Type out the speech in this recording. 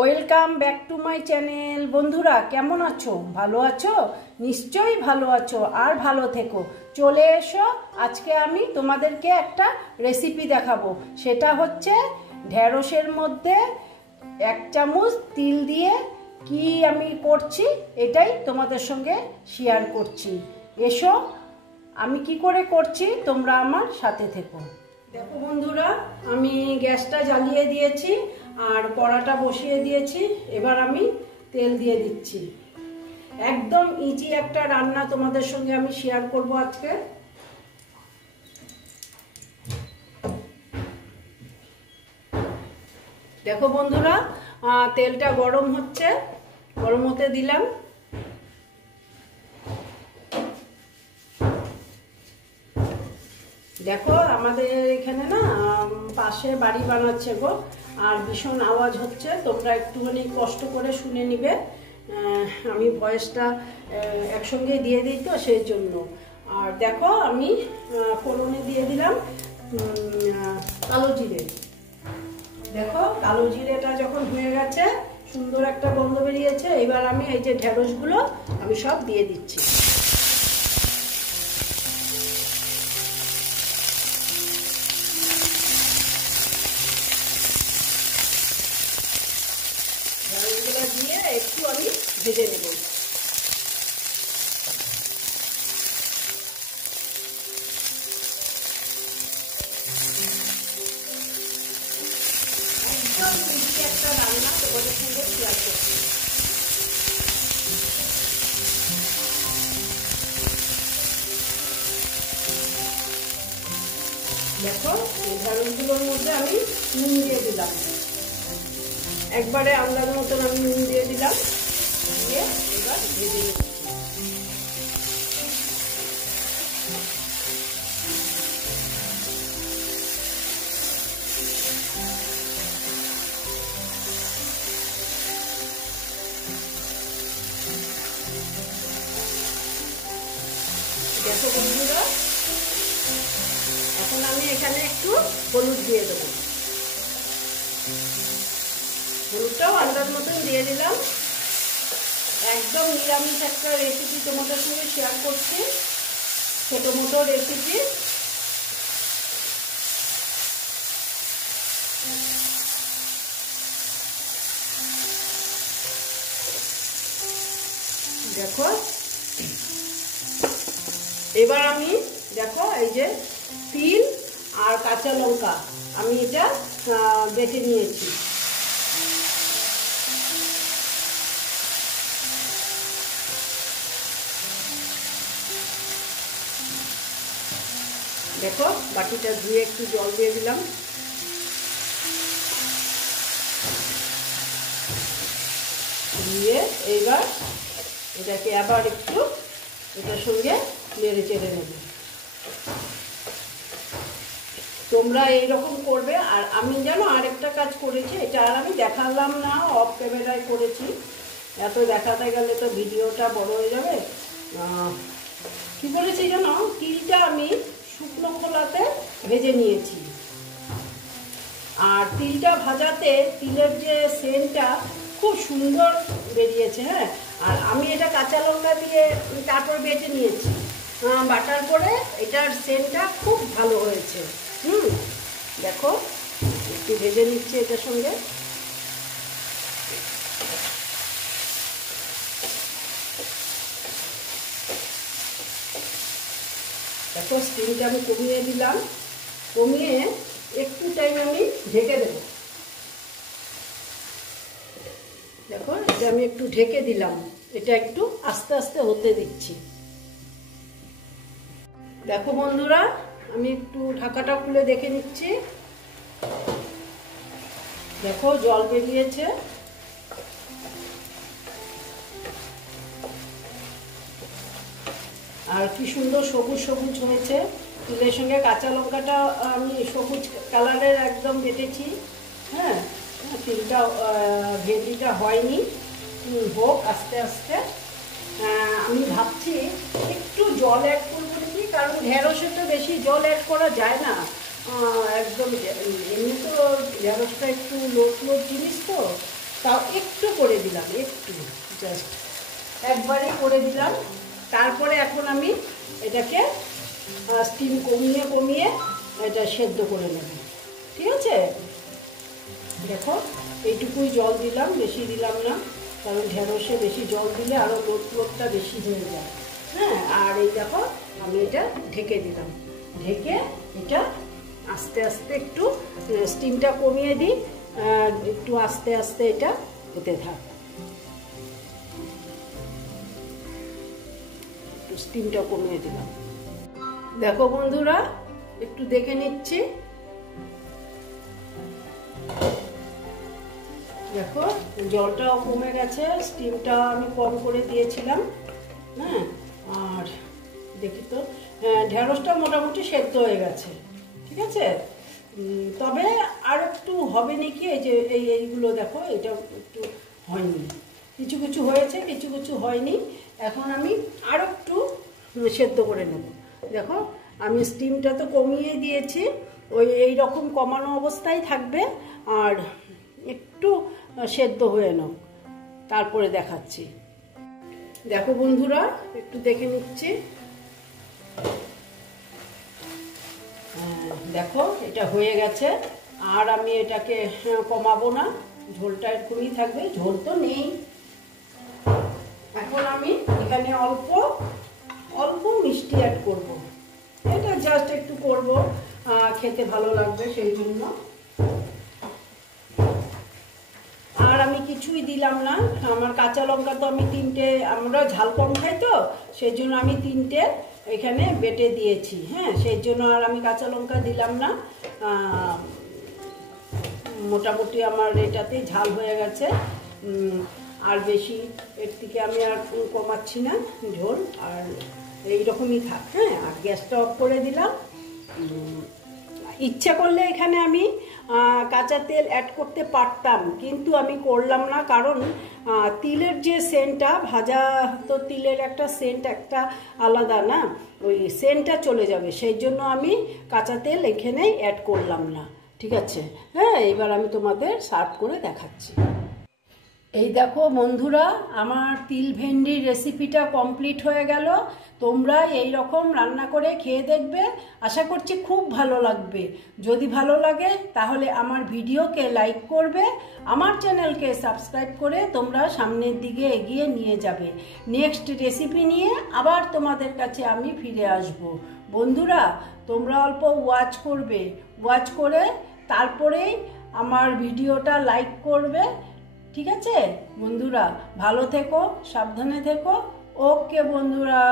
Welcome back to my channel. বন্ধুরা কেমন আছো? ভালো আছো? নিশ্চয়ই ভালো আছো, আর ভালো থেকো। চলে এসো, আজকে আমি তোমাদেরকে একটা রেসিপি দেখাবো। সেটা হচ্ছে ঢেঁড়সের মধ্যে 1 চামচ তিল দিয়ে কি আমি করছি এটাই তোমাদের সঙ্গে শেয়ার করছি। এসো, আমি কি করে করছি তোমরা আমার সাথে থেকো। দেখো বন্ধুরা, আমি গ্যাসটা জ্বালিয়ে দিয়েছি আর কড়াটা বসিয়ে দিয়েছি। এবার আমি তেল দিয়ে দিচ্ছি। একদম ইজি একটা রান্না তোমাদের সঙ্গে আমি শেয়ার করব আজকে। দেখো বন্ধুরা, তেলটা গরম হচ্ছে, গরম হতে দিলাম। দেখো আমাদের এখানে না পাশে বাড়ি বানাচ্ছে গো, আর ভীষণ আওয়াজ হচ্ছে, তোমরা একটুখানি কষ্ট করে শুনে নিবে। আমি ভয়েসটা একসঙ্গে দিয়ে দিই তো, সেই জন্য। আর দেখো আমি ফোড়নে দিয়ে দিলাম কালো জিরে। দেখো কালো জিরেটা যখন হয়ে গেছে, সুন্দর একটা গন্ধ বেরিয়েছে। এবার আমি এই যে ঢেঁড়সগুলো আমি সব দিয়ে দিচ্ছি। ঢেঁড়সগুলো দিয়ে একটু আমি ভেজে নেব। একদম মিষ্টি একটা রান্না তোমাদের সঙ্গে শেয়ার করছি। দেখো এই ঢেঁড়সগুলোর মধ্যে আমি নুন দিয়ে দিলাম, একবারে আন্দাজ মতন আমি নুন দিয়ে দিলাম, দিয়ে এবার ভেজে নিচ্ছি। দেখো বন্ধুরা, এখন আমি এখানে একটু হলুদ দিয়ে দেবো। হলুদটাও আন্দাজ মতন দিয়ে দিলাম। একদম নিরামিষ একটা রেসিপি তোমাদের সঙ্গে শেয়ার করছি, ছোটো মোটো রেসিপি। দেখো এবার আমি দেখো এই যে তিল আর কাঁচা লঙ্কা আমি এটা বেটে নিয়েছি। দেখো বাটিটা ধুয়ে একটু জল দিয়ে দিলাম। দিয়ে এইবার এটাকে আবার একটু এটার সঙ্গে নেড়ে চেড়ে নেব। তোমরা এইরকম করবে। আর আমি জানো আরেকটা কাজ করেছি, এটা আর আমি দেখালাম না, অফ ক্যামেরায় করেছি। এত দেখাতে গেলে তো ভিডিওটা বড় হয়ে যাবে। কি বলেছি জানো, তিলটা আমি শুকনো খোলাতে ভেজে নিয়েছি। আর তিলটা ভাজাতে তিলের যে সেন্টটা খুব সুন্দর বেরিয়েছে। হ্যাঁ, আর আমি এটা কাঁচা লঙ্কা দিয়ে তারপর বেটে নিয়েছি। বাটার পরে এটার সেন্টটা খুব ভালো হয়েছে। দেখো একটু ভেজে নিচ্ছি এটার সঙ্গে। দেখো স্টিমটা আমি কমিয়ে দিলাম, কমিয়ে একটু টাইম আমি ঢেকে দেব। দেখো এটা আমি একটু ঢেকে দিলাম, এটা একটু আস্তে আস্তে হতে দিচ্ছি। দেখো বন্ধুরা, আমি একটু ঢাকাটা খুলে দেখে নিচ্ছি। দেখো জল বেরিয়েছে। আর কি সুন্দর সবুজ সবুজ হয়েছে। তিলের সঙ্গে কাঁচা লঙ্কাটা আমি সবুজ কালারের একদম বেটেছি। হ্যাঁ, তিলটা ভেজিটা হয়নি, হোক আস্তে আস্তে। আমি ভাবছি একটু জল অ্যাড করবো নাকি, কারণ ঢেঁড়সে তো বেশি জল অ্যাড করা যায় না। একদম এমনি তো ঢেঁড়সটা একটু লোট লোট জিনিস তো, তাও একটু করে দিলাম, একটু জাস্ট একবারে করে দিলাম। তারপরে এখন আমি এটাকে স্টিম কমিয়ে কমিয়ে এটা সেদ্ধ করে নেব, ঠিক আছে? দেখো এইটুকুই জল দিলাম, বেশি দিলাম না, কারণ ঢেঁড়সে বেশি জল দিলে আরও লোটটা বেশি হয়ে যায়। হ্যাঁ, আর এই দেখো আমি এটা ঢেকে দিলাম, ঢেকে এটা আস্তে আস্তে একটু স্টিমটা কমিয়ে দিই, একটু আস্তে আস্তে এটা হতে থাক। একটু স্টিমটা কমিয়ে দিলাম। দেখো বন্ধুরা, একটু দেখে নিচ্ছি, দেখো জলটাও কমে গেছে, স্টিমটা আমি কম করে দিয়েছিলাম। হ্যাঁ, আর দেখি তো, হ্যাঁ ঢেঁড়সটা মোটামুটি সেদ্ধ হয়ে গেছে, ঠিক আছে? তবে আর একটু হবে নাকি, এই যে এইগুলো দেখো, এটা একটু হয়নি, কিছু কিছু হয়েছে, কিছু কিছু হয়নি। এখন আমি আর একটু সেদ্ধ করে নেব। দেখো আমি স্টিমটা তো কমিয়ে দিয়েছি, ওই এই রকম কমানো অবস্থায় থাকবে, আর একটু সেদ্ধ হয়ে নাও, তারপরে দেখাচ্ছি। দেখো বন্ধুরা, একটু দেখে নিচ্ছি, দেখো এটা হয়ে গেছে। আর আমি এটাকে কমাবো না, ঝোলটা এরকমই থাকবে, ঝোল তো নেই। এখন আমি এখানে অল্প অল্প মিষ্টি অ্যাড করব, এটা জাস্ট একটু করব, খেতে ভালো লাগবে সেই জন্য। আর আমি কিছুই দিলাম না, আমার কাঁচা লঙ্কা তো আমি 3টে, আমরা ঝাল কম খাই তো সেই জন্য আমি 3টে এখানে বেটে দিয়েছি। হ্যাঁ, সেই জন্য আর আমি কাঁচা লঙ্কা দিলাম না। মোটামুটি আমার এটাতেই ঝাল হয়ে গেছে, আর বেশি এর থেকে আমি আর কমাচ্ছি না ঝোল, আর এইরকমই থাক। হ্যাঁ, আর গ্যাসটা অফ করে দিলাম। ইচ্ছা করলে এখানে আমি কাঁচা তেল অ্যাড করতে পারতাম, কিন্তু আমি করলাম না, কারণ তিলের যে সেন্টটা, ভাজা তো তিলের একটা সেন্ট একটা আলাদা না, ওই সেন্টটা চলে যাবে, সেই জন্য আমি কাঁচা তেল এখানে অ্যাড করলাম না, ঠিক আছে? হ্যাঁ, এবার আমি তোমাদের সার্ভ করে দেখাচ্ছি। এই দেখো বন্ধুরা, আমার তিল ভেন্ডির রেসিপিটা কমপ্লিট হয়ে গেল। তোমরা এই রকম রান্না করে খেয়ে দেখবে, আশা করছি খুব ভালো লাগবে। যদি ভালো লাগে তাহলে আমার ভিডিওকে লাইক করবে, আমার চ্যানেলকে সাবস্ক্রাইব করে তোমরা সামনের দিকে এগিয়ে নিয়ে যাবে। নেক্সট রেসিপি নিয়ে আবার তোমাদের কাছে আমি ফিরে আসব। বন্ধুরা, তোমরা অল্প ওয়াচ করবে, ওয়াচ করে তারপরেই আমার ভিডিওটা লাইক করবে, ঠিক আছে? বন্ধুরা ভালো থেকো, সাবধানে থেকো। ওকে বন্ধুরা।